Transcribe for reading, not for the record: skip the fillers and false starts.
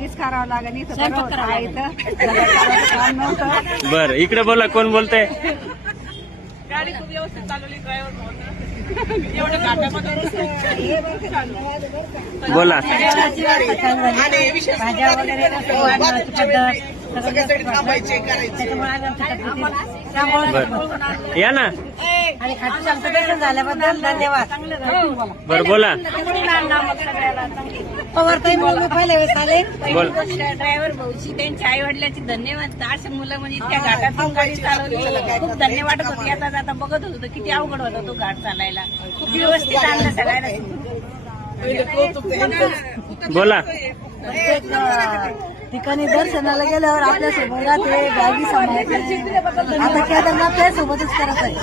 लगेच करावं लागेल. इथं बरं आहे इथं. काम नव्हतं. बर इकडे बोला, कोण बोलतंय? गाडी खूप व्यवस्थित चालवली, ड्रायव्हर एवढं घाटामध्ये बोला. भाज्या वगैरे बर या ना. आणि खाटू श्यामचं दर्शन झाल्याबद्दल धन्यवाद. बर बोला. पवारताई म्हणून पहिले वेळेस आले. बोल. ड्रायव्हर भाऊची त्यांच्या आई वडिलांची धन्यवाद. असे मुलं म्हणजे इतक्या घाटातून गाडी चालवली, खूप धन्यवाद वाटत होती. आता आता बघत होतो किती अवघड होता तो घाट चालायला. खूप व्यवस्थित आणलं सगळ्यांना. बोला. प्रत्येक ठिकाणी दर्शनाला गेल्यावर आपल्या सोबत राहते, गाडी सांभाळते. आता केदारनाथ त्या सोबतच करत आहे.